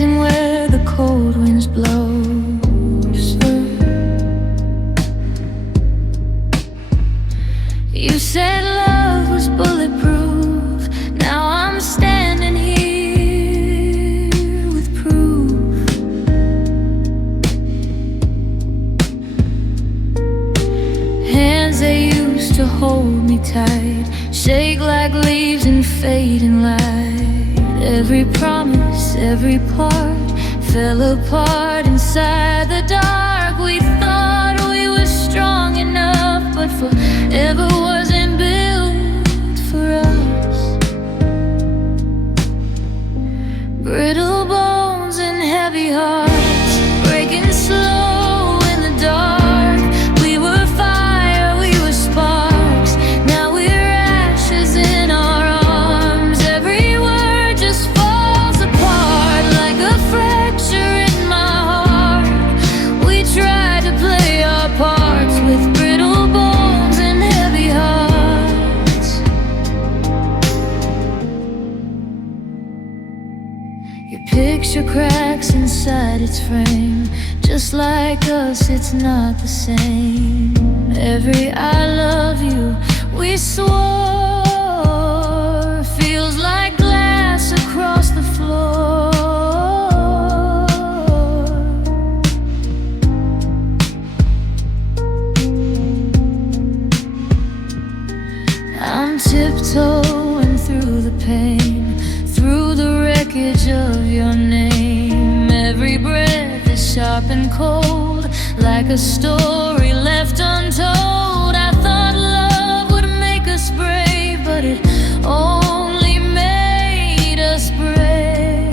dancing where the cold winds blow. You said love was bulletproof. Now I'm standing here with proof. Hands that used to hold me tight shake like leaves in fading light. Every promise, every part fell apart inside the dark. We thought we were strong enough, but forever wasn't built for us. Brittle bones and heavy hearts breaking slow in the dark. We were fire, we were sparks. Now we're ashes in our arms. Every word just falls apart like a fracture in my heart. We tried to play our parts with brittle bones and heavy hearts. Your picture cracks inside its frame. Just like us, it's not the same. Every I love you we swore feels like glass across the floor. I'm tiptoeing through the pain, through the wreckage of your name. Every breath is sharp and cold, like a story left untold. I thought love would make us brave, but it only made us break.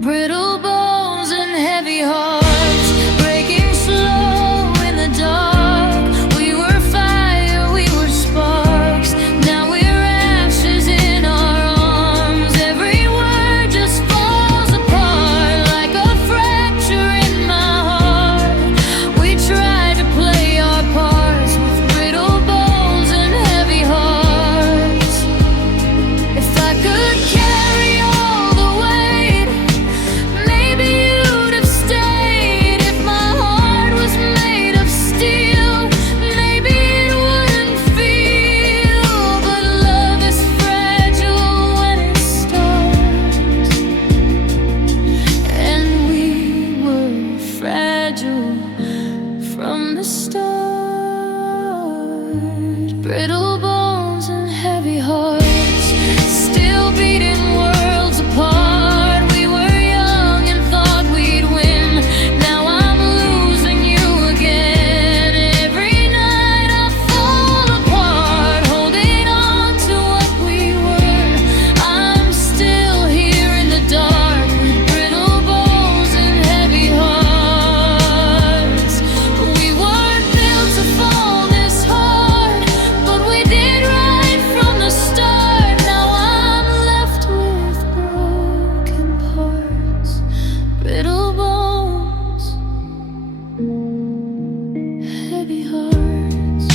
Brittle bones and heavy hearts breaking slow in the dark. We were fire, we were sparks. Now we're ashes in our arms. Every word just falls apart like a fracture in my heart. We tried to play our parts with brittle bones and heavy hearts. If I could carry all the weight, maybe you'd have stayed. If my heart was made of steel, maybe it wouldn't feel. But love is fragile when it starts, and we were fragile from the start. Brittle bones and heavy hearts still beating worlds apart. We were young and thought we'd win. Now I'm losing you again. Every night I fall apart, holding on to what we were. I'm still here in the dark with brittle bones and heavy hearts. We weren't built to fall this hard, but we did right from the start. Now I'm left with broken parts, brittle bones, heavy hearts.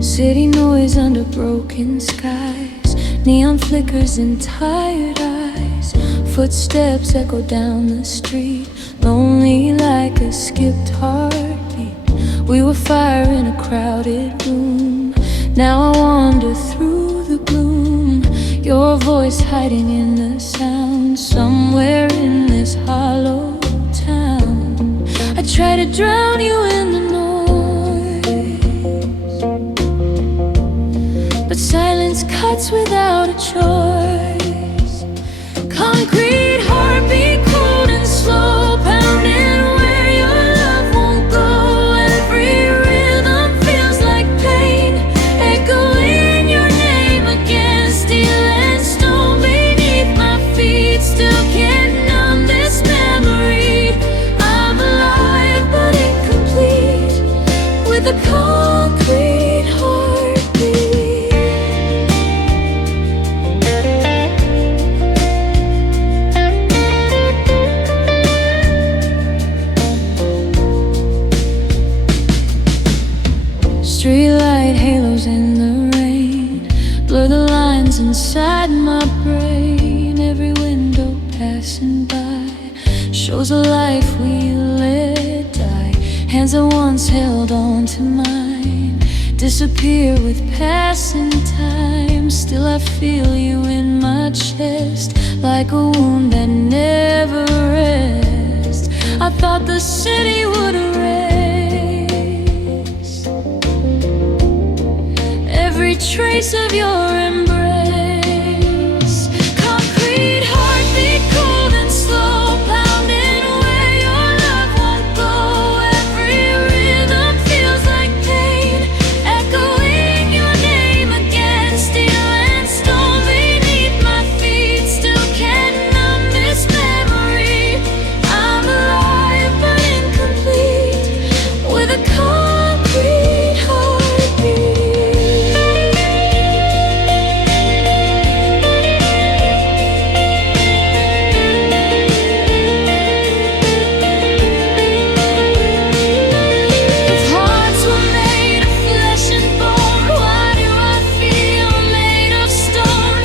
City noise under broken skies, neon flickers in tired eyes. Footsteps echo down the street, lonely like a skipped heartbeat. We were fire in a crowded room. Now I wander through the gloom, your voice hiding in the sound. Somewhere in this hollow town, I try to drown you in the noise, but silence cuts without a choice. Concrete heartbeat, cold and slow, pounding where your love won't go. Every rhythm feels like pain, echoing your name again. Steel and stone. blur the lines inside my brain. Every window passing by shows a life we let die. Hands I once held on to mine disappear with passing time. Still I feel you in my chest, like a wound that never rests. I thought the city would erase every trace of your embrace. Concrete heartbeat, cold and slow, pounding where your love won't go. Every rhythm feels like pain, echoing your name again. Steel and stone beneath my feet still can't numb this memory. I'm alive but incomplete, with a concrete heartbeat. If hearts were made of flesh and bone, why do I feel made of stone?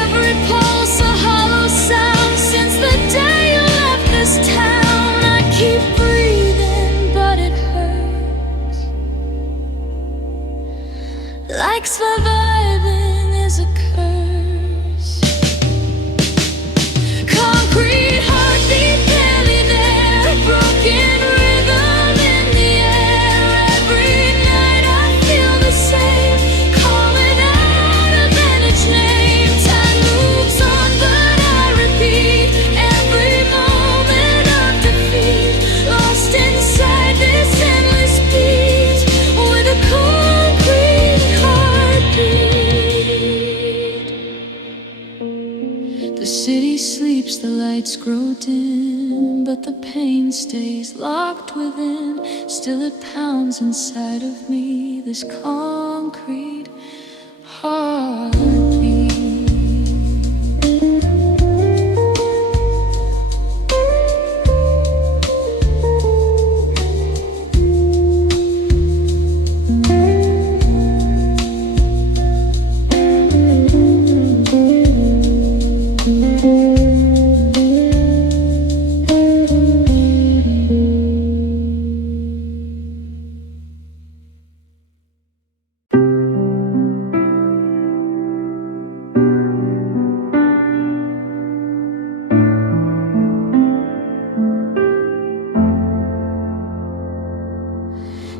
Every pulse a hollow sound since the day you left this town. I keep breathing but it hurts, like surviving is a curse. Concrete heartbeat, barely there, broken rhythm in the air. Every night I feel the same, calling out a vintage name. Time moves on but I repeat every moment of defeat, lost inside this endless beat, with a concrete heartbeat. The city sleeps, the lights grow dim, but the pain stays locked within. Still it pounds inside of me, this concrete heartbeat.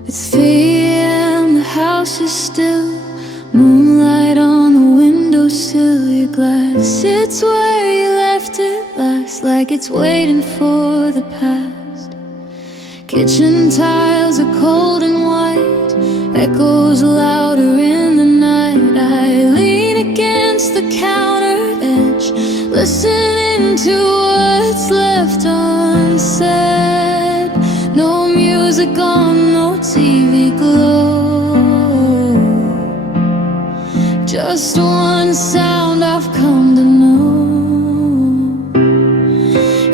It's 3 a.m., the house is still, moonlight on the windowsill. Your glass sits where you left it last, like it's waiting for the past. Kitchen tiles are cold and white, echoes louder in the night. I lean against the counter bench, listening to what's left unsaid. No music on, no TV glow, just one sound I've come to know.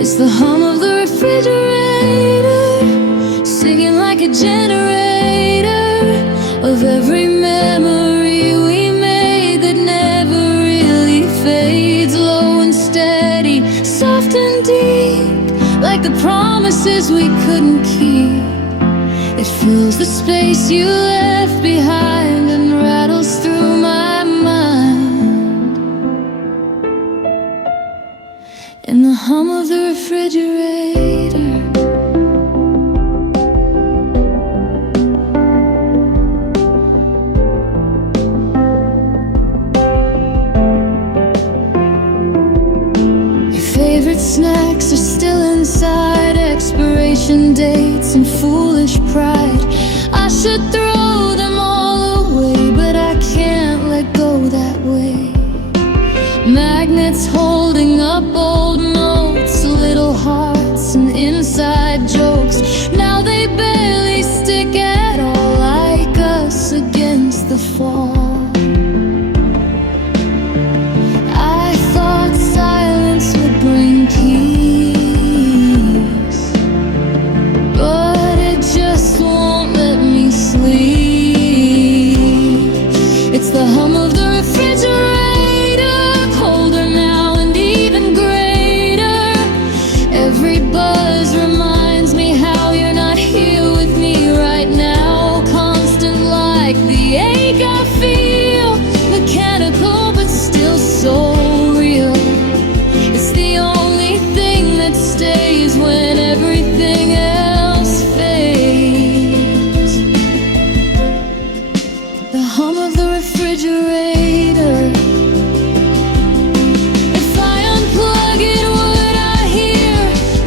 It's the hum of the refrigerator, singing like a generator, of every memory we made that never really fades. Low and steady, soft and deep, like the promises we couldn't keep. It fills the space you left behind and rattles through my mind, in the hum of the refrigerator. Your favorite snacks are still inside, expiration dates and foolish pride. I should throw them all away, but I can't let go that way. Magnets holding up old notes, little hearts and inside jokes. Now they barely stick at all, like us against the fall. I thought silence would bring peace, but it just won't let me sleep. It's the hum of the refrigerator, refrigerator. If I unplug it, would I hear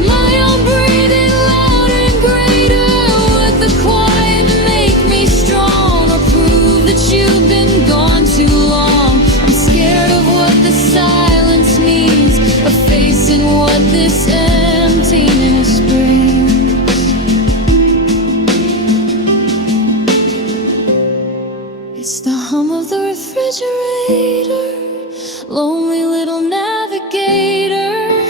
my own breathing louder and greater? Would the quiet make me strong, or prove that you've been gone too long? I'm scared of what the silence means, of facing what this emptiness brings. It's the hum of the refrigerator, lonely little navigator,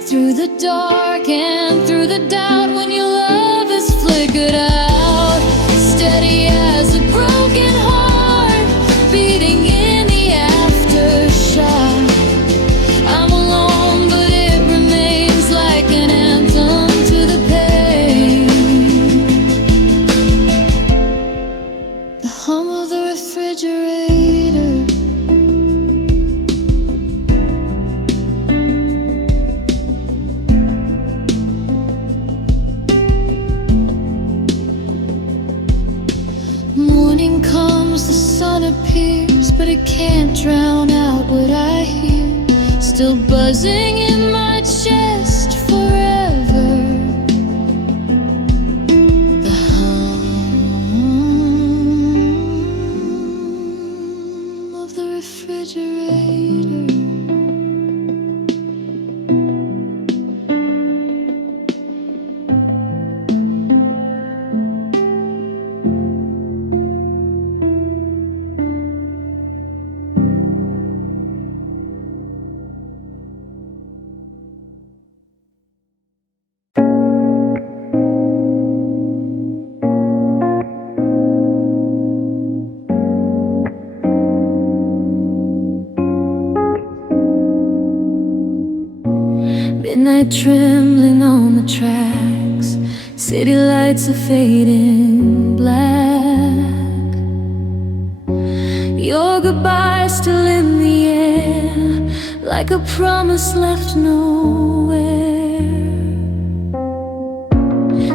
through the dark and through the doubt, when your love is flickered out, steady as a broken heart, beating in the aftershock. I'm alone, but it remains like an anthem to the pain. The hum of the refrigerator. Morning comes, the sun appears, but it can't drown out what I hear, still buzzing in my chest forever. The hum of the refrigerator. Midnight trembling on the tracks, city lights are fading black. Your goodbye still in the air, like a promise left nowhere.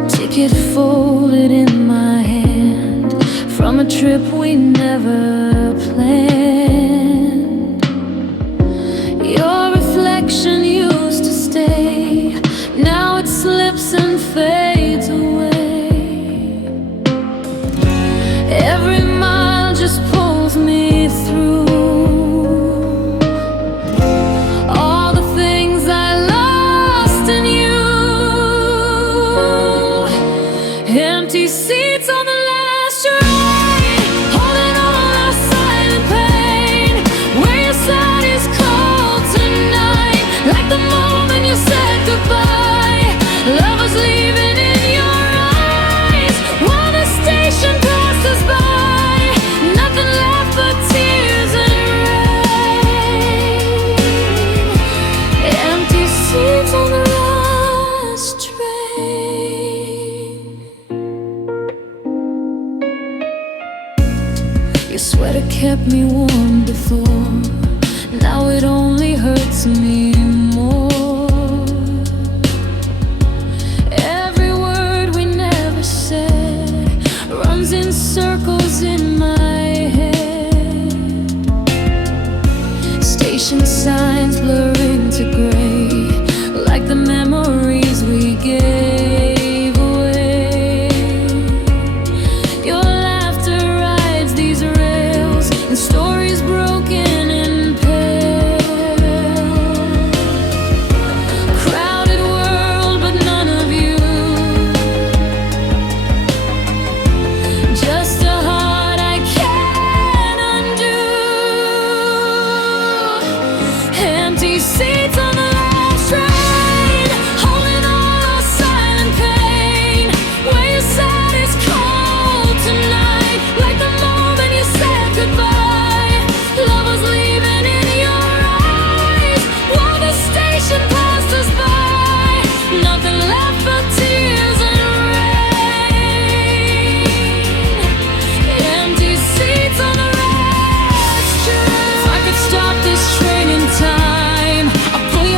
Ticket folded in my hand, from a trip we never planned. Your reflection used to stay, now it slips and fades away. Every mile just pulls me through all the things I lost in you. Empty seats on the last train, holding all our silent pain, where your side is cold tonight, like the moment you said goodbye. Love was leaving in your eyes, while the station passes by. Nothing left but tears and rain. Empty seats on the last train. Your sweater kept me warm before, now it only hurts me more. Every word we never said runs in circles in my head. Station signs blurring to gray, like the memories we gave away. Your laughter rides these rails, and stories broken and pale. Crowded world, but none of you. Just a heart I can't undo. Empty seats on the last train, holding all our silent pain, where your side is cold tonight, like the moment you said goodbye. Love was leaving in your eyes, while the station passed us by. Nothing left but tears and rain. Empty seats on the last train. If I could stop this train in time, I'd pull you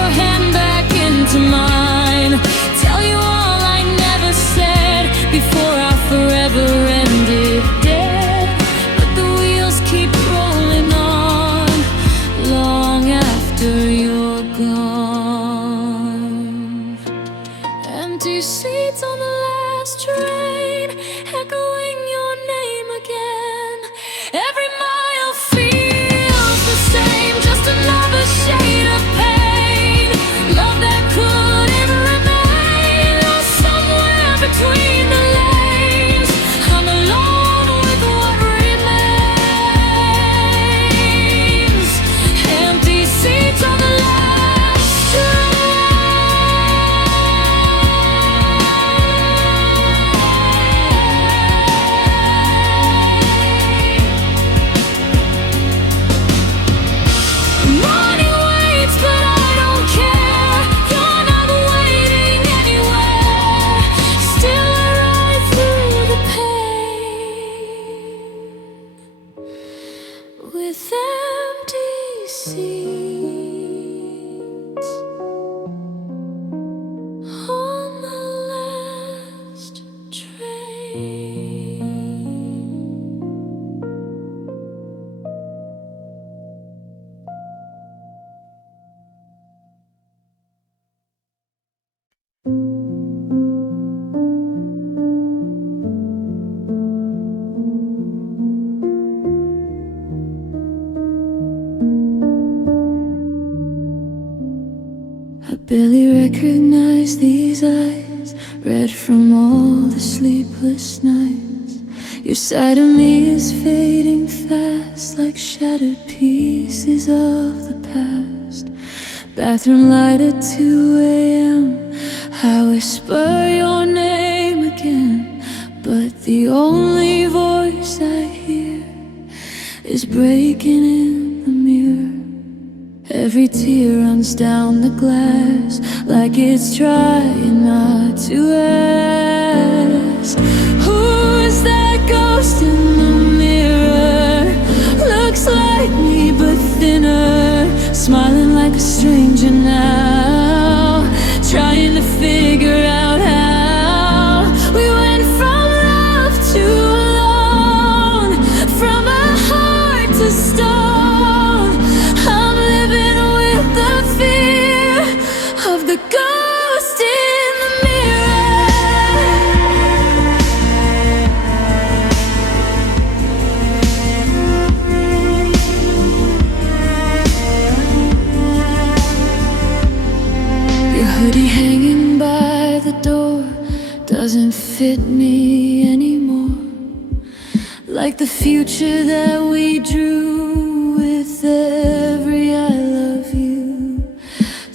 seats on the last train. I barely recognize these eyes, red from all the sleepless nights. Your side of me is fading fast, like shattered pieces of the past. Bathroom light at 2 a.m. I whisper your name again, but the only voice I hear is breaking in the mirror. Every tear runs down the glass, like it's trying not to ask. Who's that ghost in the mirror? Looks like me but thinner, smiling like a stranger now, trying to figure out how we went from love to alone, from a heart to stone. I'm living with the fear of the ghost in the hoodie hanging by the door doesn't fit me anymore, like the future that we drew with every I love you.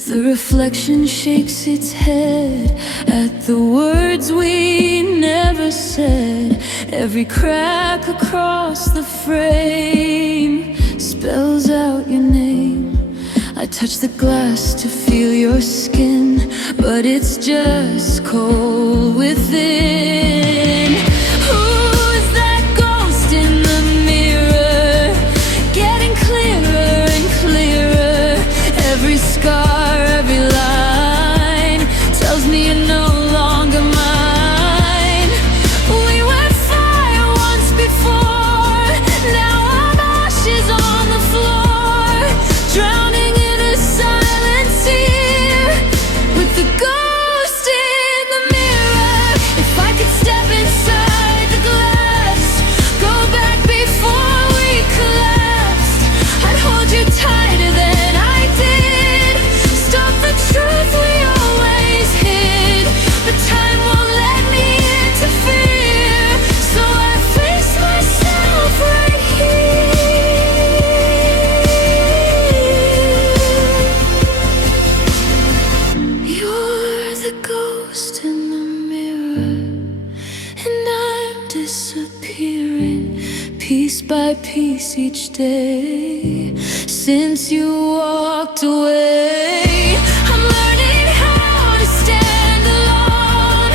The reflection shakes its head at the words we never said. Every crack across the frame spells out your name. I touch the glass to feel your skin, but it's just cold within. Who's that ghost in the mirror? Getting clearer and clearer. Every scar, every line tells me you're no longer mine. We were fire once before, now I'm ashes on the floor, drowning silence here with the ghost in the mirror. If I could step inside the glass, go back before we collapsed, I'd hold you tighter than I did, stop the truth we always hid. But time won't let me interfere, so I face myself right here. You're the ghost in the mirror, and I'm disappearing piece by piece each day since you walked away. I'm learning how to stand alone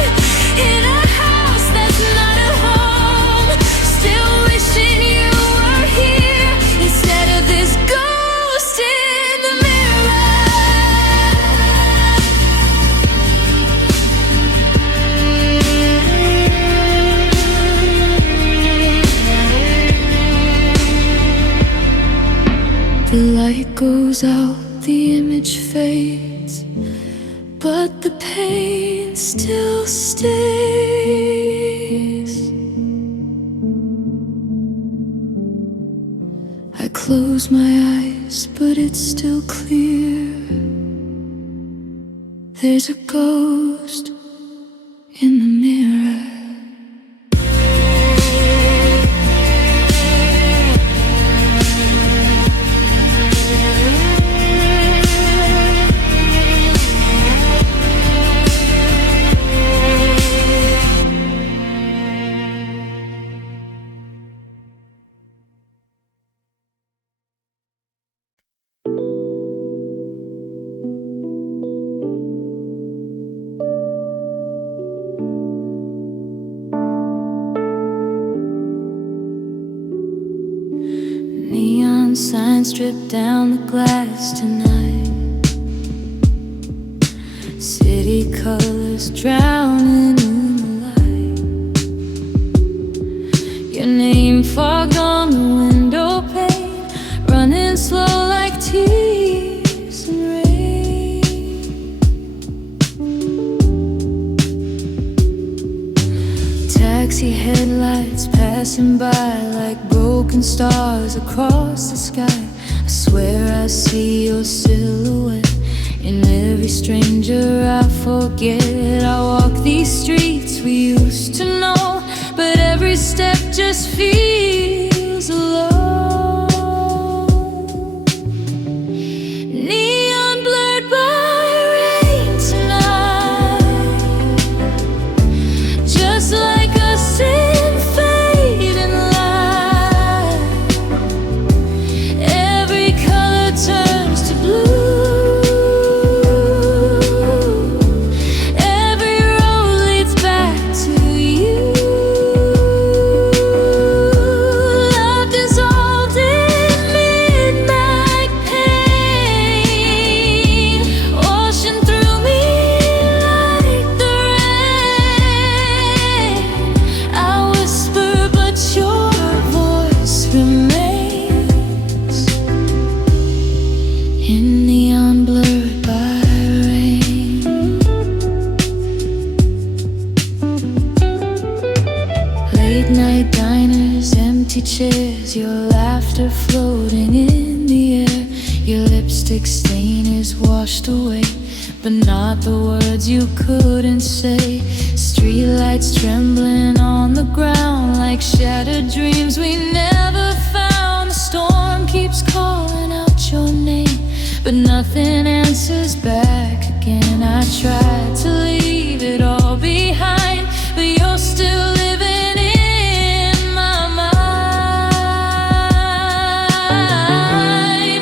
in a house that's not a home, still wishing you were here instead of this ghost in the mirror. The light goes out, the image fades, but the pain still stays. I close my eyes, but it's still clear. There's a ghost in the mirror. signs strip down the glass tonight. City colors drowning in the light. Your name fogged on the window pane, running slow like tears and rain. Taxi headlights passing by like broken stars across the sky. I swear I see your silhouette in every stranger I forget. I walk these streets we used to know, but every step just feels alone. Neon blurred by rain tonight, just like a sin fading light. Every color turns to blue. Late night diners, empty chairs, your laughter floating in the air. Your lipstick stain is washed away, but not the words you couldn't say. Streetlights trembling on the ground like shattered dreams we never found. The storm keeps calling out your name, but nothing answers back again. I tried to leave it all behind, but you're still living in my mind.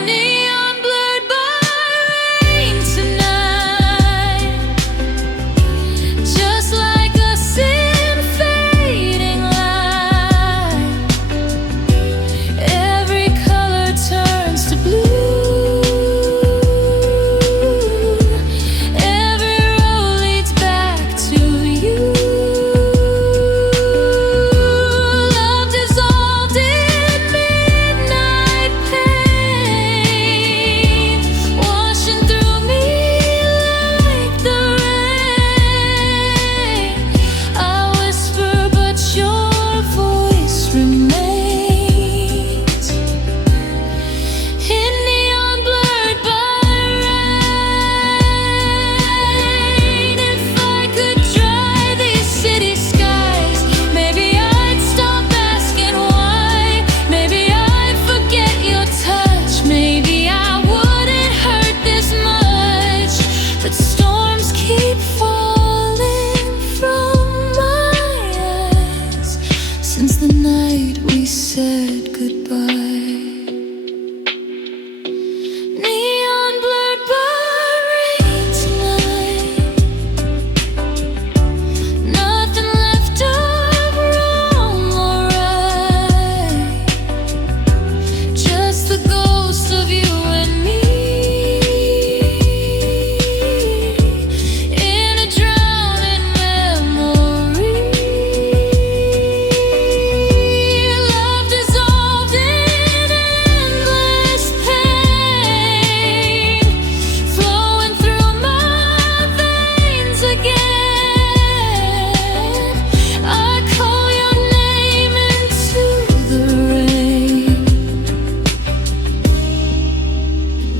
Neon blurred by rain tonight, just like a sin fading light. Every color turns to blue. Every road leads back to you. Love dissolved in midnight pain, washing through me like the rain. I whisper, but your voice remains. In neon blurred by rain. If I could dry these city skies, maybe I'd stop asking why. Maybe I'd forget your touch. Maybe I wouldn't hurt this much. But storms keep falling from my eyes since the night we said goodbye. Neon blurred by rain tonight, nothing left of wrong or right, just the ghost of you and me in a drowning memory. Love dissolved in endless pain, flowing through my veins again. I call your name into the rain.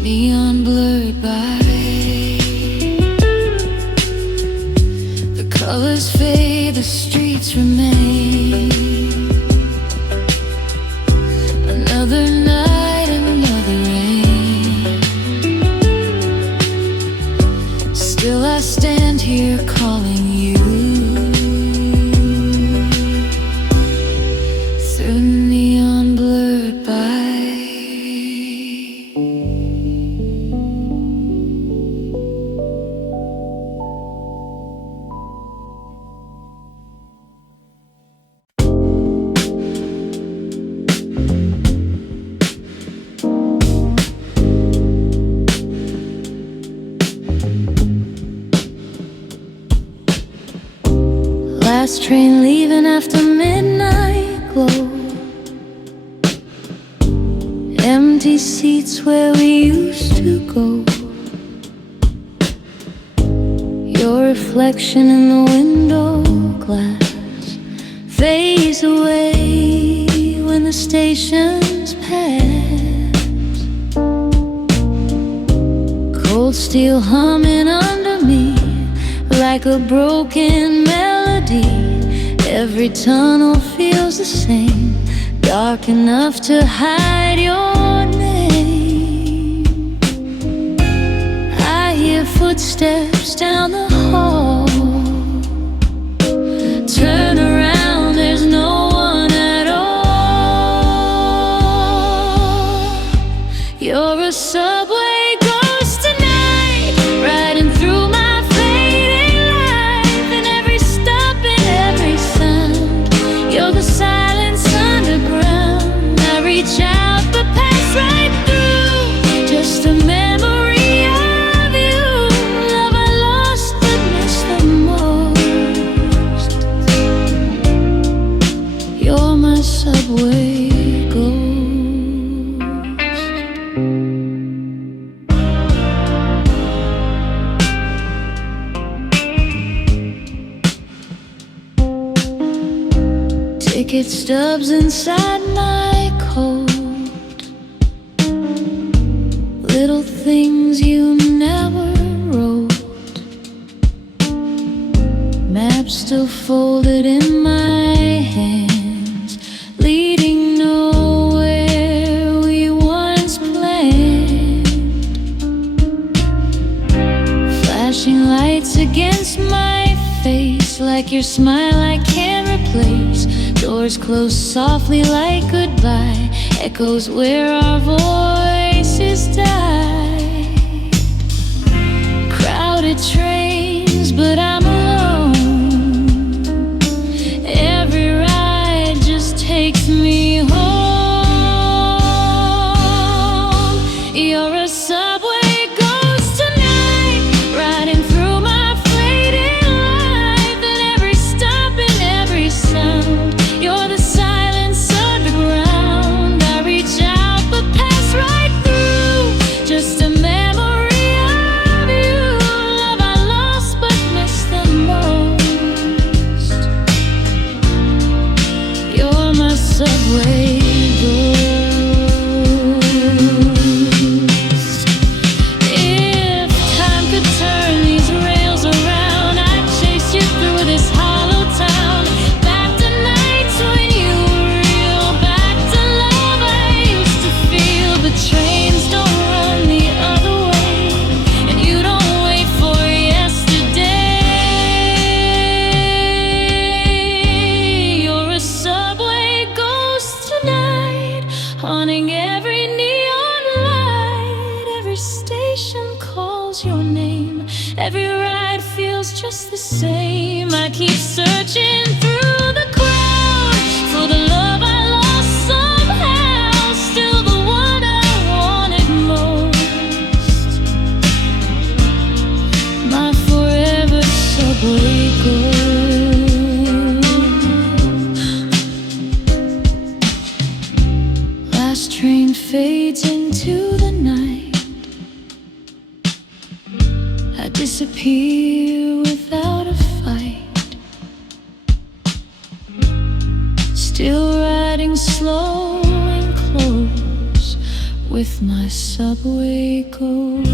Neon blurred by the colors fade, the streets remain. Another night, another rain. Still I stand here calling you through neon blurred by. Last train leaving after midnight glow. Empty seats where we used to go. Your reflection in the window glass fades away when the stations pass. Cold steel humming under me like a broken melody. Every tunnel feels the same, dark enough to hide your name. I hear footsteps down the hall. Turn around, there's no one at all. You're a subway ghost tonight, riding through my fading life. In every stop, in every sound, you're the silence underground. I reach out but pass right through, just a memory of you. Love I lost but miss the most. You're my subway ghost. Ticket stubs inside my coat. Little things you never wrote. Maps still folded in my hands, leading nowhere we once planned. Flashing lights against my face, like your smile I can't replace. Doors close softly like goodbye, echoes where our voices die. Crowded trains, but I'm alone. Every ride just takes me home. You're a subway ghost tonight, riding through my fading life. In every stop, in every sound, you're the silence underground. I reach out but pass right through, just a memory of you. Love I lost but miss the most. You're my subway ghost. If time could turn these rails around, I'd chase you through this hollow town. Back to nights when you were real, back to love I used to feel. But trains don't run the other way, and you don't wait for yesterday. You're a subway ghost tonight, haunting every neon light. Every station calls your name, every ride feels just the same. I keep searching through the crowd for the love I lost somehow, still the one I wanted most. My forever subway ghost. Last train fades into the night. I disappear without a fight, still riding slow and close with my subway ghost.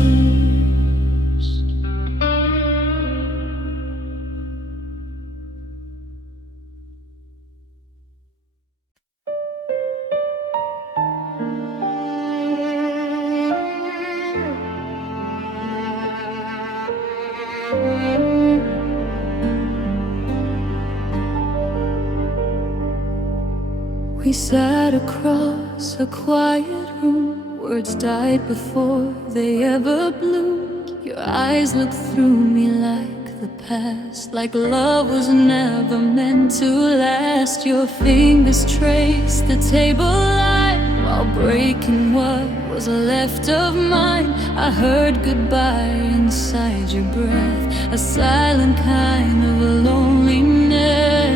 We sat across a quiet room. Words died before they ever bloomed. Your eyes looked through me like the past, like love was never meant to last. Your fingers traced the table line while breaking what was left of mine. I heard goodbye inside your breath, a silent kind of loneliness.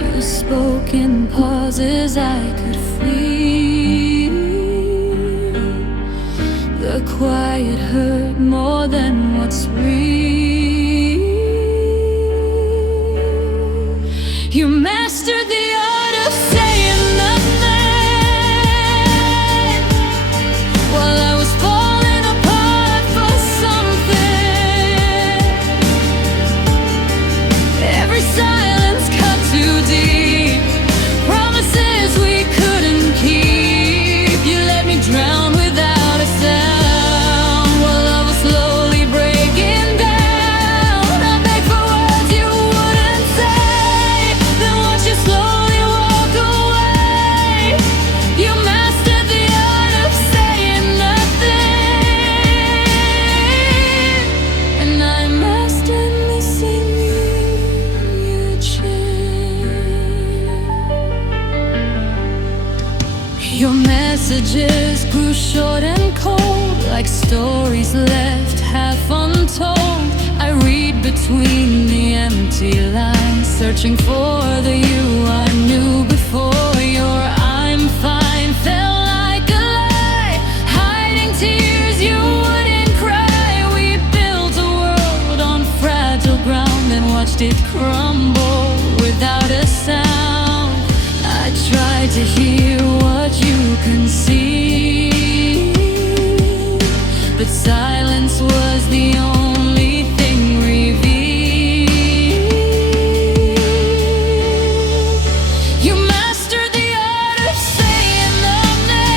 You spoke in pauses I could feel. The quiet hurt more than what's real. You mastered the art of saying nothing while I was falling apart for something. Every silence cut too deep, promises we couldn't keep. You let me drown without a sound while I was slowly breaking down. I begged for words you wouldn't say, then watched you slowly walk away. You mastered the art of saying nothing, and I mastered missing you. You changed. Your messages grew short and cold, like stories left half untold. I read between the empty lines, searching for the you I knew before. Your I'm fine felt like a lie, hiding tears you wouldn't cry. We built a world on fragile ground and watched it crumble without a sound. I tried to hear what you concealed, but silence was the only thing revealed. You mastered the art of saying nothing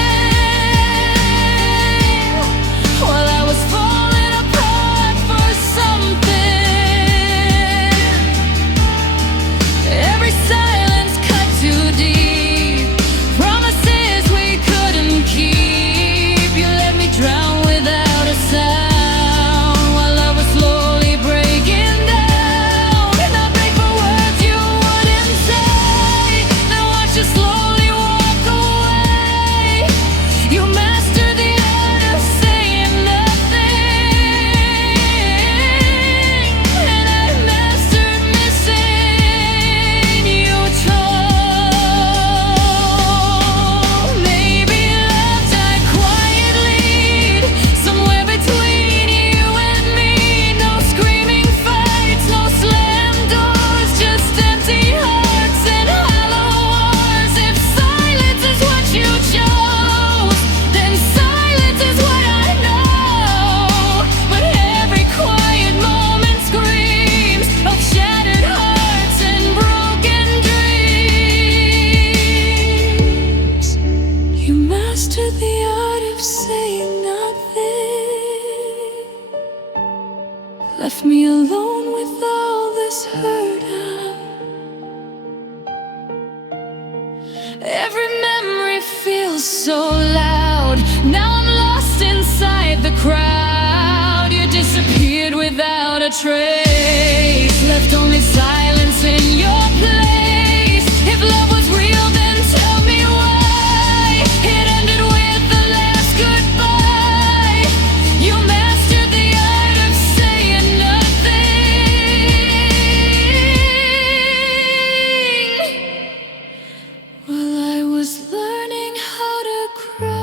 while I was falling apart for something. Every silence cut too deep, promises we couldn't keep. You let me drown without a sound while I was slowly breaking down. And I beg for words you wouldn't say, then watch you slowly walk away. You mastered the art of saying nothing, and I mastered missing you too. Maybe love died quietly somewhere between you and me. No screaming fights, no slam doors, just empty hearts and hollow wars. If silence is what you chose, then silence is what I know. But every quiet moment screams of shattered hearts and broken dreams. You mastered the art of saying nothing, left me alone with all this hurt now. Every memory feels so loud. Now I'm lost inside the crowd. You disappeared without a trace, left only silence in your place. If love was real, then tell me why it ended with the last goodbye. You mastered the art of saying nothing while I was learning how to cry.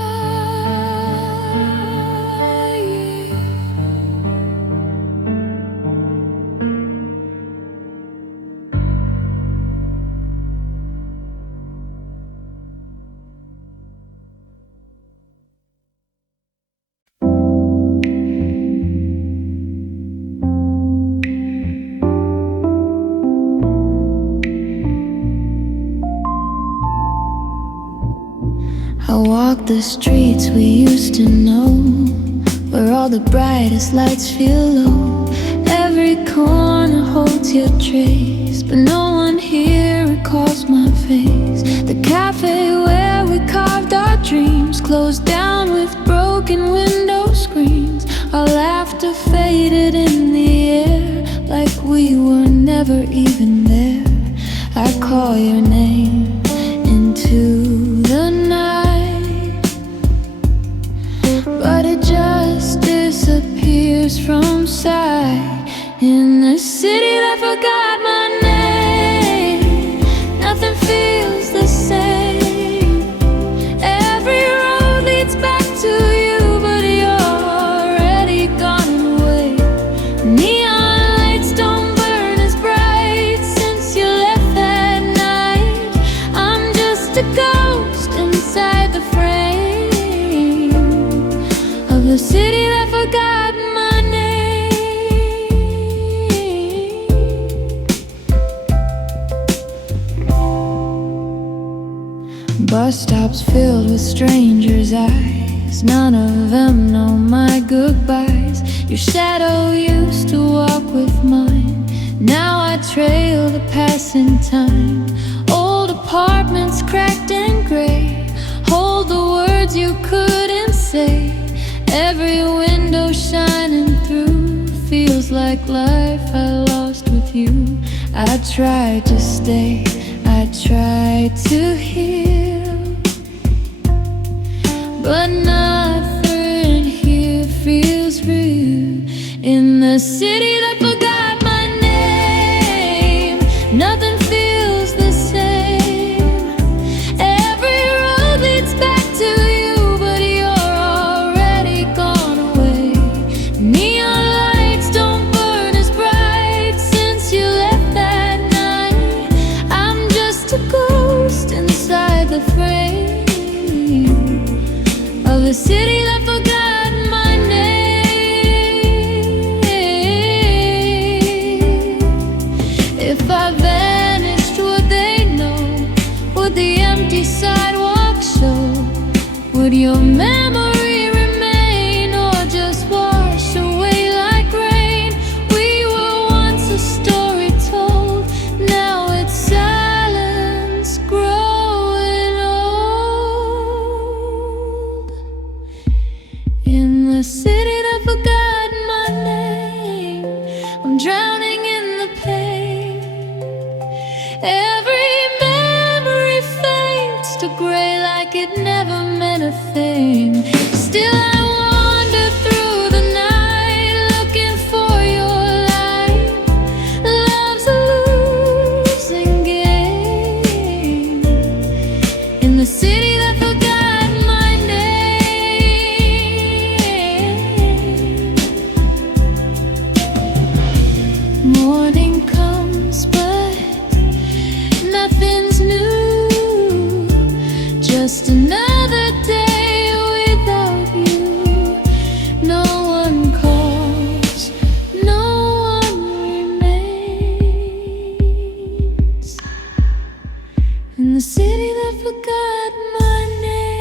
I walk the streets we used to know, where all the brightest lights feel low. Every corner holds your trace, but no one here recalls my face. The cafe where we carved our dreams closed down with broken window screens. Our laughter faded in the air like we were never even there. I call your name into the night, but it just disappears from sight. In the city that forgot my name, that forgot my name. Bus stops filled with strangers' eyes, none of them know my goodbyes. Your shadow used to walk with mine, now I trail the passing time. Old apartments cracked and gray hold the words you couldn't say. Every window shining through feels like life I lost with you. I tried to stay, I tried to heal, but nothing here feels real. In the city that forgot my name, nothing feels the same. Every road leads back to you, but you're already gone away. Neon lights don't burn as bright since you left that night. I'm just a ghost inside the frame of the city that forgot my name. If I vanished, would they know? Would the empty sidewalk show? Would your memory remain, or just wash away like rain? We were once a story told, now it's silence growing old. In the city that forgot my name, I'm drowning in the pain. Every memory fades to gray like it never meant a thing. Still I wander through the night looking for your light. Love's a losing game. In the city that forgot my name. Morning comes, but nothing's new. Just another day without you. No one calls, no one remains. In the city that forgot my name.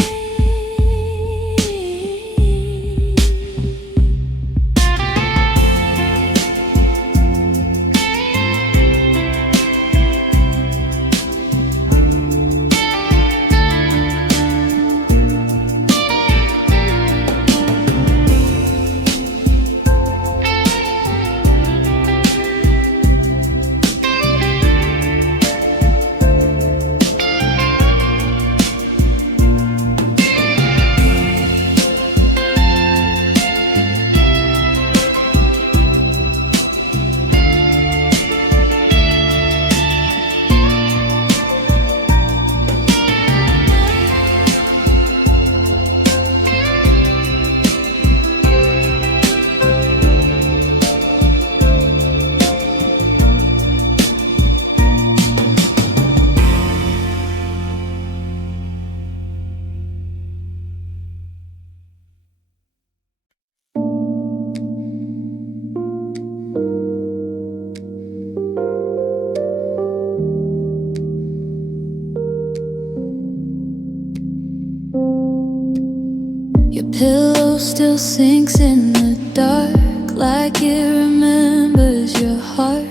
Your pillow still sinks in the dark, like it remembers your heart.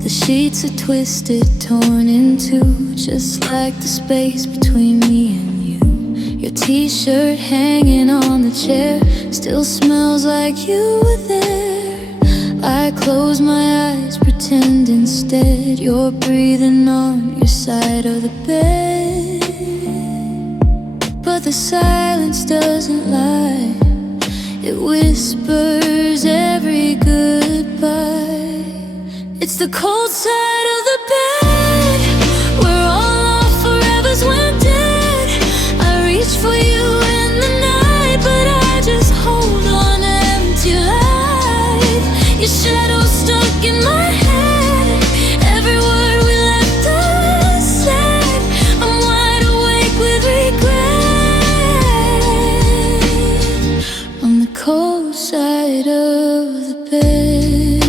The sheets are twisted, torn in two, just like the space between me and you. Your t-shirt hanging on the chair still smells like you were there. I close my eyes, pretend instead you're breathing on your side of the bed. But the silence doesn't lie, it whispers every goodbye. It's the cold side of the bed, where all our forevers went dead. I reach for you in the night, but I just hold on empty life. Your shadow stuck in my head, every word we left unsaid. I'm wide awake with regret on the cold side. side of the bed.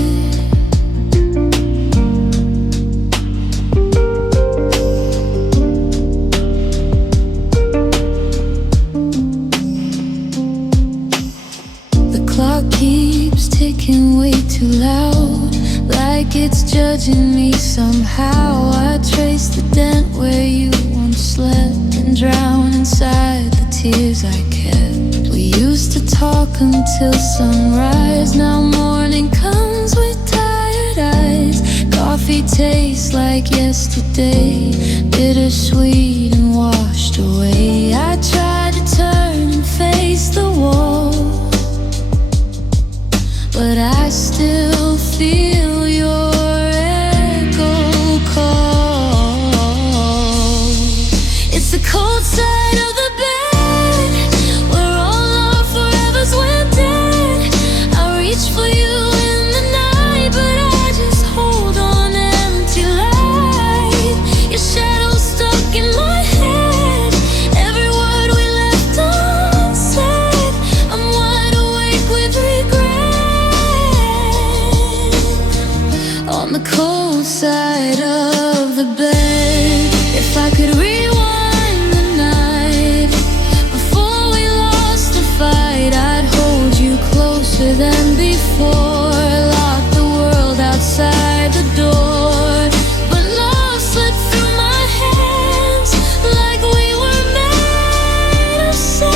The clock keeps ticking way too loud, like it's judging me somehow. I trace the dent where you once slept and drown inside the tears I kept. We used to talk until sunrise. Now morning comes with tired eyes. Coffee tastes like yesterday, bittersweet and washed away. I tried to turn and face the wall, but I still feel your echo call. It's the cold side of the bed, where all our forevers went dead. I reach for you in the night, but I just hold on empty light. Your shadow stuck in my head, every word we left unsaid. I'm wide awake with regret on the cold side of the bed. If I could rewind the night before we lost the fight, I'd hold you closer than before, lock the world outside the door. But love slipped through my hands like we were made of sand.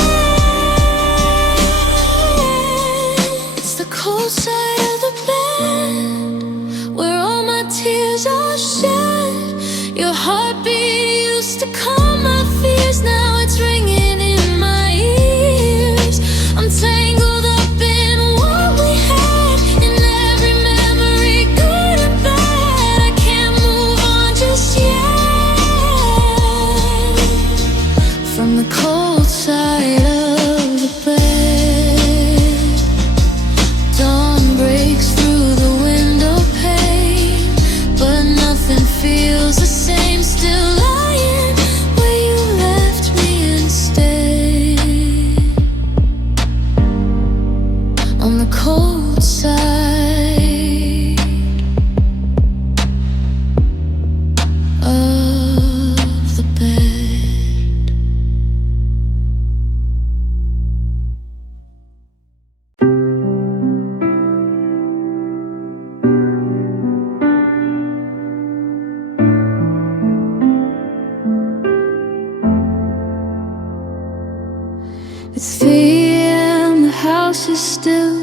It's the cold side of the bed, where all my tears are shed. Your heartbeat used to calm my fears, now it's ringing in my ears. I'm tangled up in what we had, in every memory, good and bad. I can't move on just yet from the cold side of the bed. Dawn breaks through the window pane, but nothing feels the same. Still lying where you left me instead, on the cold side of the bed. It's 3 a.m., the house is still,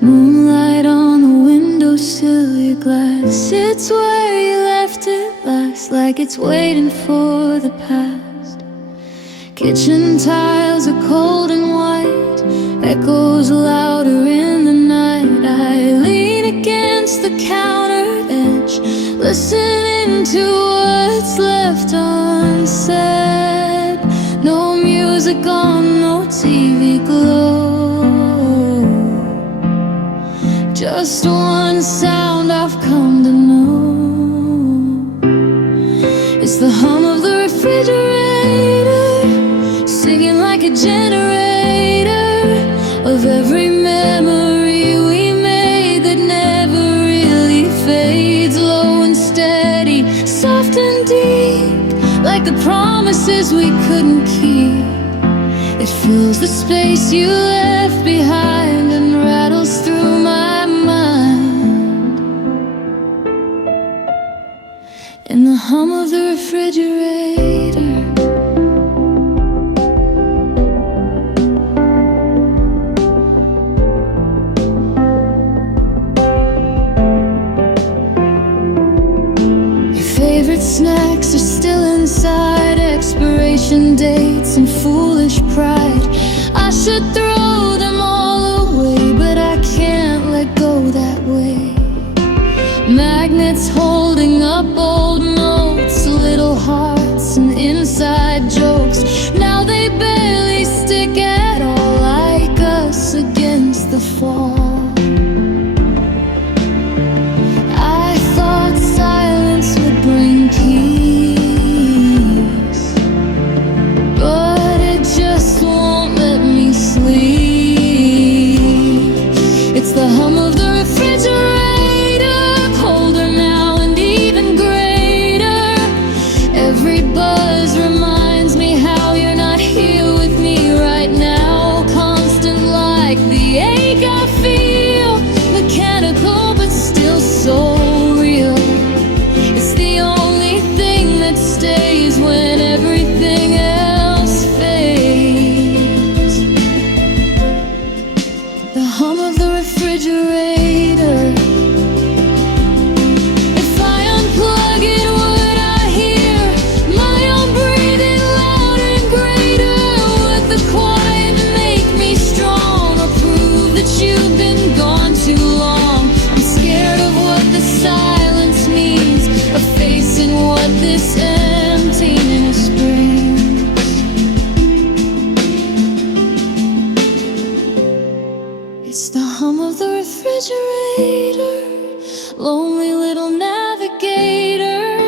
moonlight on the windowsill. Your glass sits where you left it last, like it's waiting for the past. Kitchen tiles are cold and white, echoes louder in the night. I lean against the counter bench, listening to what's left unsaid. No music on, no TV glow, just one sound I've come to know. It's the hum of the refrigerator, singing like a generator, of every memory we made that never really fades. Low and steady, soft and deep, like the promises we couldn't keep. It fills the space you left behind and rattles through my mind, in the hum of the refrigerator. Your favorite snacks are still inside, expiration dates and foolish pride. I should throw them all away, but I can't let go that way. Magnets holding up old notes, little hearts and inside jokes. Now they barely stick at all, like us against the fall. I thought silence would bring peace, but it just won't let me sleep. the hum of the refrigerator, colder now and even greater. Every buzz reminds me how you're not here with me right now. Constant like the ache I feel, mechanical but still so real. It's the only thing that stays when everything else fades. The hum of the refrigerator. If I unplug it, would I hear my own breathing louder and greater? Would the quiet make me strong, or prove that you've been gone too long? I'm scared of what the silence means, of facing what this emptiness brings. It's the hum of the refrigerator, lonely little navigator,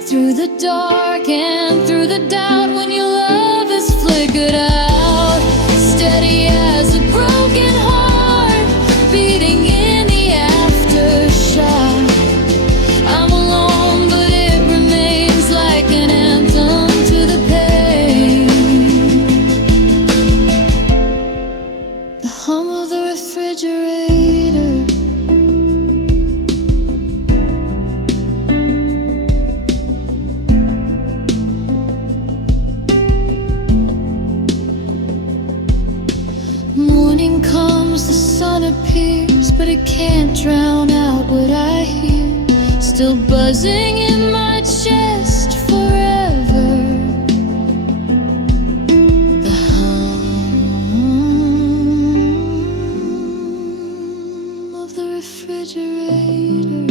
through the dark and through the doubt when your love is flickered out. Steady as a broken heart, beating in the aftershock. I'm alone, but it remains like an anthem to the pain. The hum of the refrigerator. Morning comes, the sun appears, but it can't drown out what I hear, still buzzing in my chest forever. The hum of the refrigerator.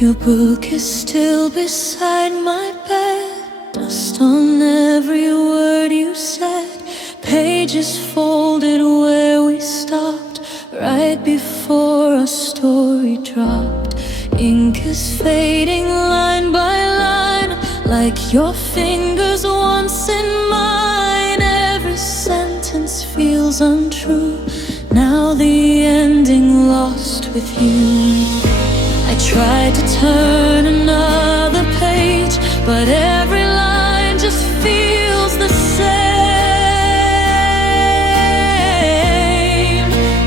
Your book is still beside my bed, dust on every word you said, pages folded where we stopped, right before our story dropped. Ink is fading line by line, like your fingers once in mine. Every sentence feels untrue, now the ending lost with you. I tried to turn another page, but every line just feels the same.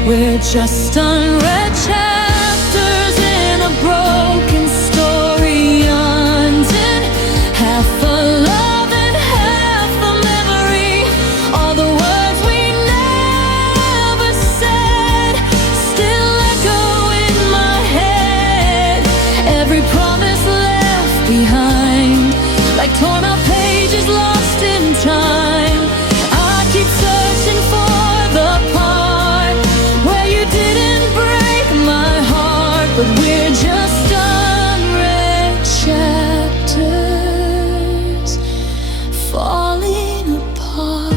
We're just unread chapters in a broken story, undone, half a love and half a memory. All the words we never said still echo in my head. Every promise left behind, like torn up pages lost in time. I keep searching for the part where you didn't break my heart, but we're just unread chapters falling apart.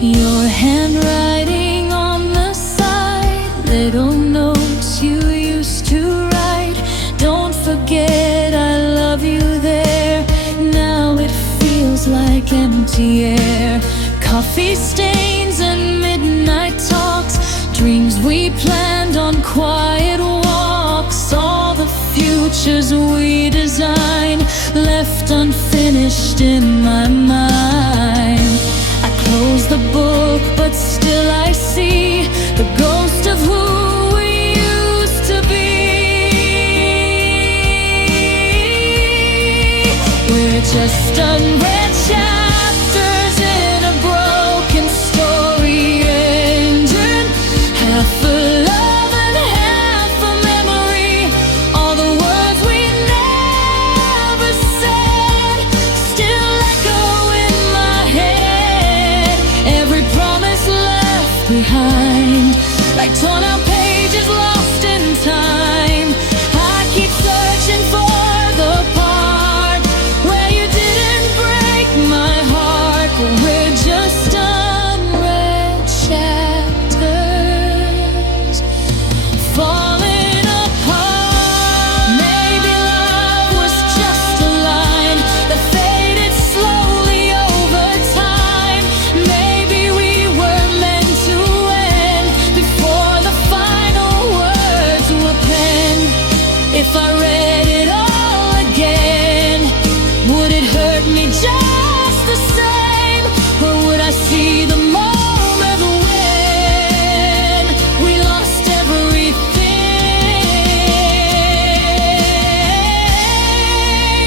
Your handwriting on the side, little notes you used to write. Don't forget I love you there. Now it feels like empty air. Coffee stains and midnight talks, dreams we planned on quiet walks. All the futures we designed, left unfinished in my mind. I close the book, but still I see the ghost of who we used to be. We're just unread chapters in a broken story engine, half a love and half a memory. All the words we never is lost in time. I keep searching for the part where you didn't break my heart, but we're just unread chapters falling apart. Maybe love was just a line that faded slowly over time. Maybe we were meant to end before the final words were penned. If I read it all again, would it hurt me just the same? Or would I see the moment when we lost everything?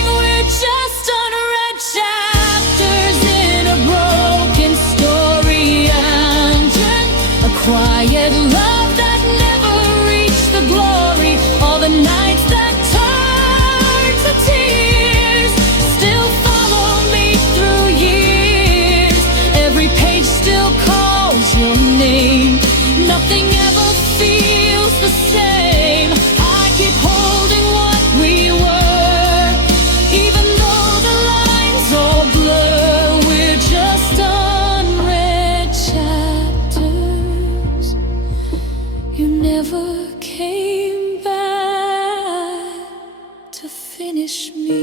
We're just unread chapters in a broken story, and a quiet love that never reached the glory. All the nights that turned to tears still follow me through years. Every page still calls your name. Nothing ever feels the same. I keep holding what we were, even though the lines all blur. We're just unread chapters. You never came back to finish me.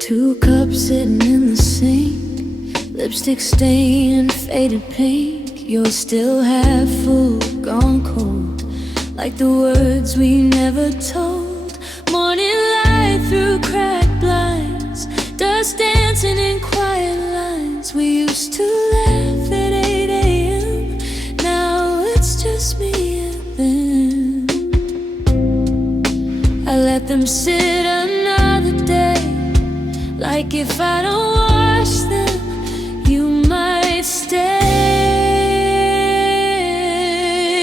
Two cups sitting in the sink, lipstick stained, faded pink. You're still half full, gone cold, like the words we never told. Morning light through cracked blinds, dust dancing in quiet lines. We used to laugh at 8 a.m. Now it's just me and them. I let them sit another day. Like if I don't wash them, you might stay.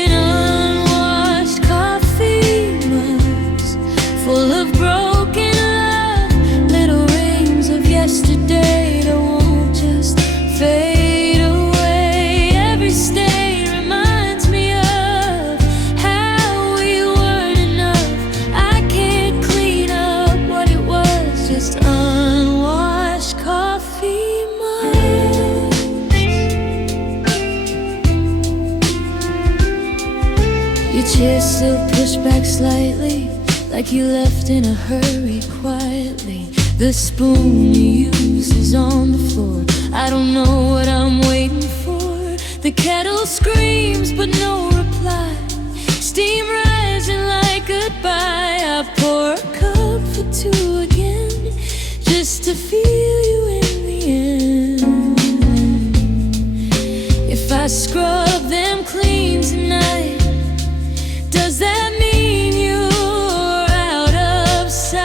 Unwashed coffee mugs full of broken love, little rings of yesterday that won't just fade away. Every stain reminds me of how we weren't enough. I can't clean up what it was, just unwashed coffee mugs. Your chair still pushed back slightly, like you left in a hurry quietly. The spoon you use is on the floor. I don't know what I'm waiting for. The kettle screams but no reply. Steam rising like goodbye. I pour a cup for two again, just to feel you in the end. If I scrub them clean tonight, does that mean you're out of sight?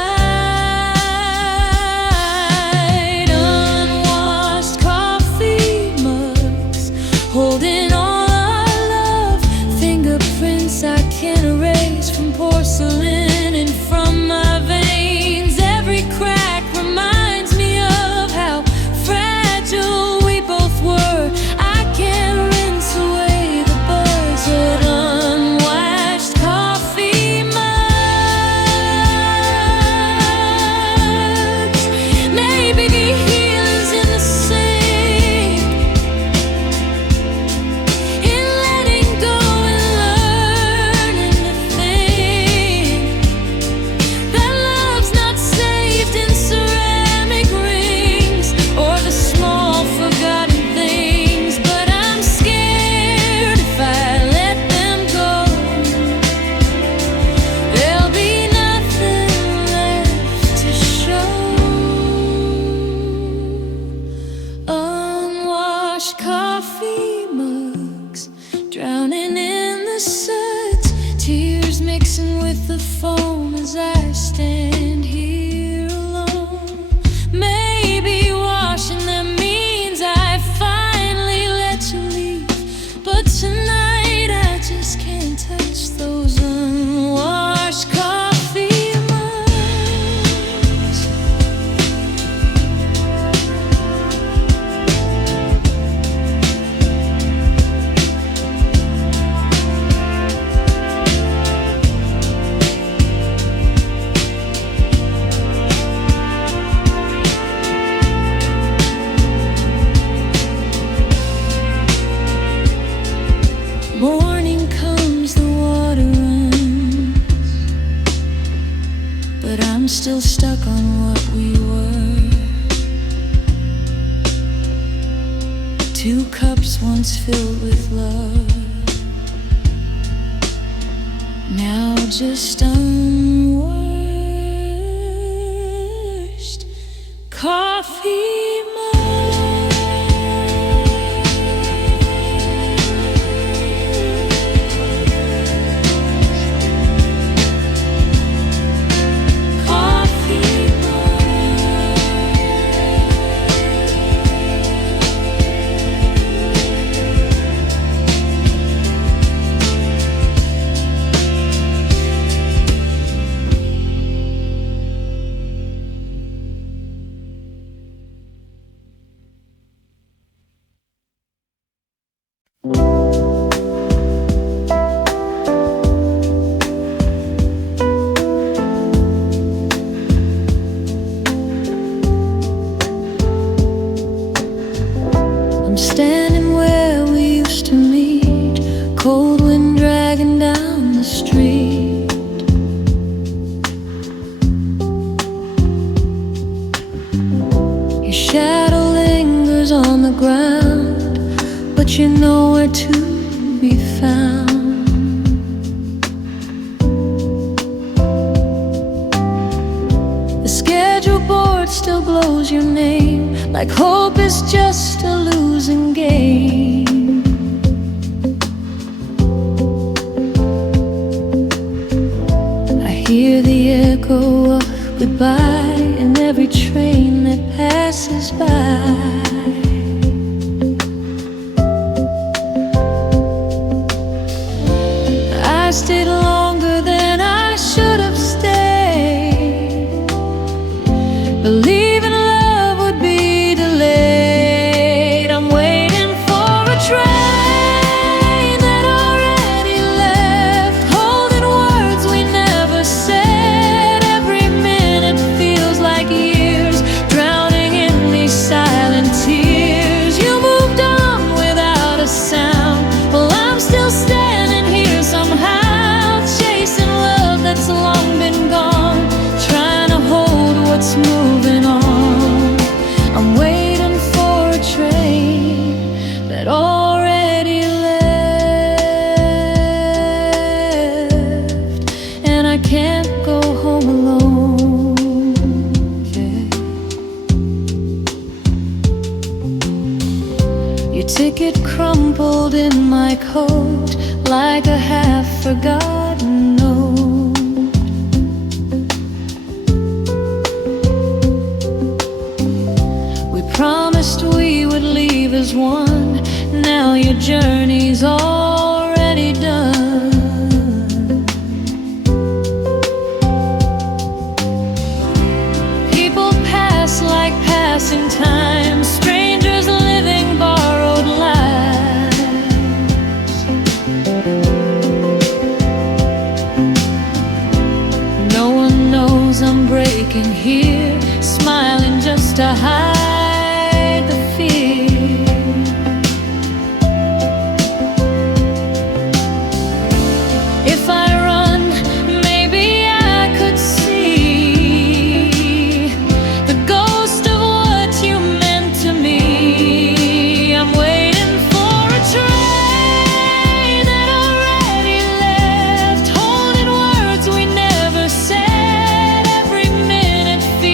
washed coffee mugs, drowning in the suds, tears mixing with the foam as I stand here alone. Maybe washing them means I finally let you leave, but tonight I just can't touch those unwashed coffee mugs. Morning comes, the water runs, but I'm still stuck on what we were. Two cups once filled with love, now just unwashed coffee mugs. I'm standing where we used to meet, cold wind dragging down the street. Your shadow lingers on the ground, but you're nowhere to be found. The schedule board still glows your name, like hope is just a losing game. I hear the echo of goodbye in every train that passes by. I stayed longer than I should have stayed, believing love would be delayed. I'm waiting for a train that already left, holding words we never said. Every minute feels like years, drowning in these silent tears. You moved on without a sound, well I'm still standing here somehow, chasing love that's long been gone, trying to hold what's moving on. I'm waiting for a train that already left, and I can't go home alone. Yeah. Your ticket crumpled in my coat like a half-forgotten note. We promised we would leave as one, now your journey's already done. People pass like passing time, strangers living borrowed lives. No one knows I'm breaking here, smiling just to hide the fear. If I run, maybe I could see the ghost of what you meant to me. I'm waiting for a train that already left, holding words we never said. Every minute feels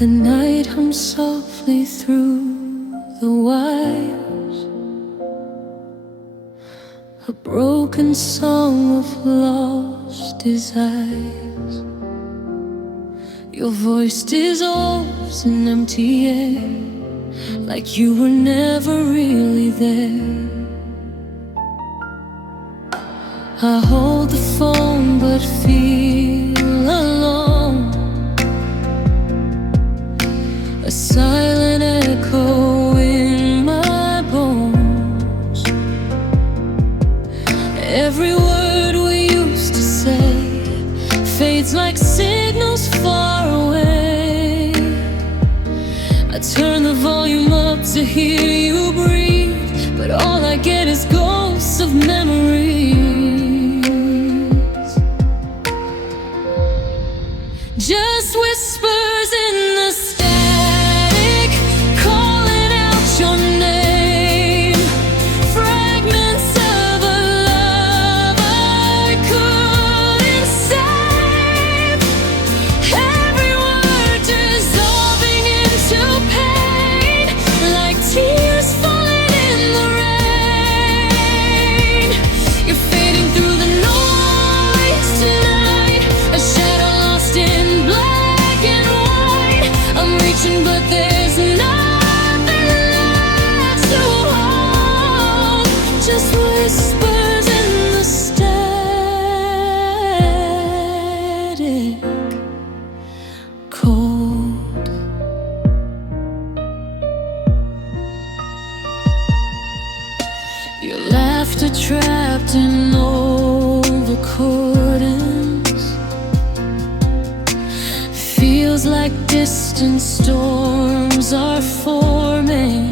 The night hums softly through the wires, a broken song of lost desires. Your voice dissolves in empty air, like you were never really there. I hold the phone but feel alone, a silent echo in my bones. Every word we used to say fades like signals far away. I turn the volume up to hear you breathe, but all I get is ghosts of memories. Just whispers in the static, calling out your name. Fragments of a love I couldn't save. Every word dissolving into pain, like tears falling in the rain. You're fading through the noise tonight, a shadow lost in black and white. I'm reaching but there's nothing left to hold. Just whispers in the static, cold. Your laughter trapped in old recordings feels like distant storms are forming.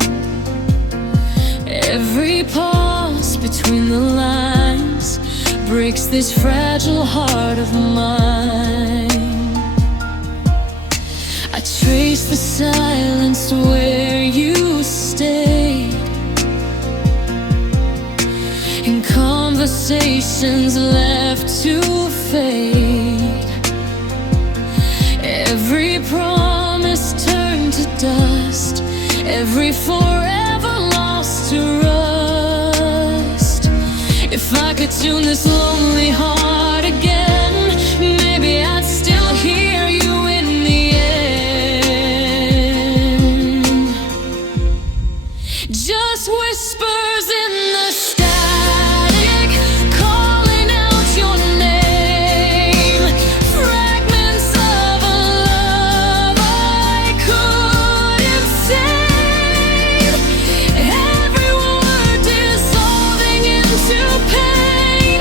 Every pause between the lines breaks this fragile heart of mine. I trace the silence where you stayed, in conversations left to fade. Every promise turned to dust, every forever lost to rust. If I could tune this lonely heart again, maybe I'd still hear you in the end. Just whispers in the static, calling out your name. Fragments of a love I couldn't save. Every word dissolving into pain,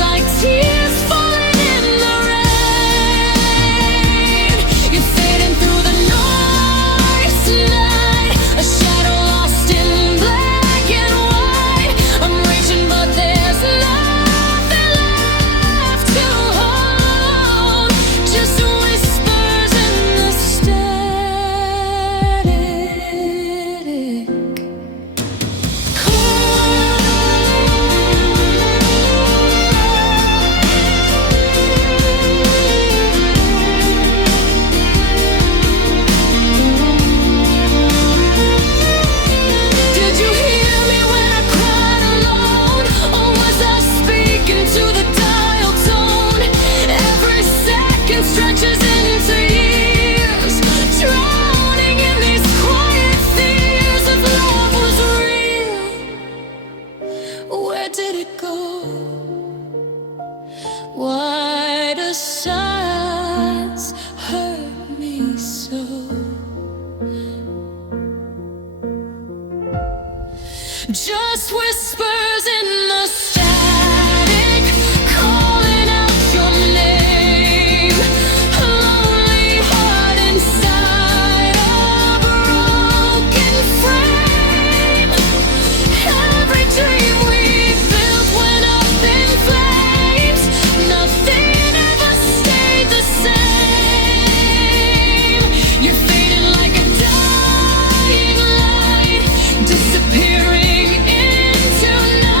like tears falling in the rain. You're fading through the noise tonight, a shadow lost in black and white. I'm reaching but there's nothing left to hold. Just whispers in the static, Did you hear me when I cried alone? Or was I speaking to the dial tone? Every second stretches into years, drowning in these quiet fears. If love was real, where did it go? Why does silence hurt me so? Just whispers in the static, calling out your name. A lonely heart inside a broken frame. Every dream we built went up in flames. Nothing ever stayed the same. You're fading like a dying light, disappearing into night.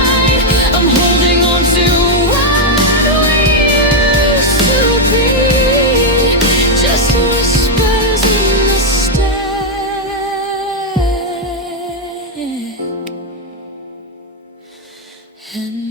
And